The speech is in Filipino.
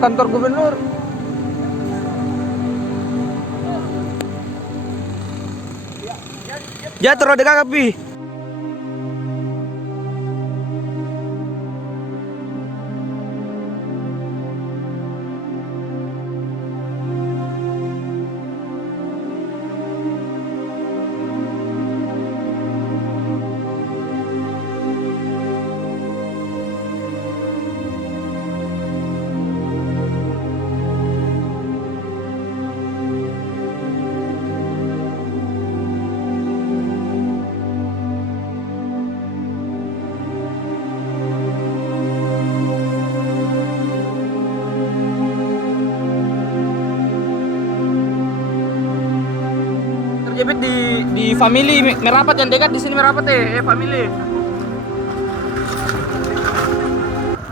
kantor gubernur. Ya terus dekat kapi. Terjepit di family merapat yang dekat di sini merapat family.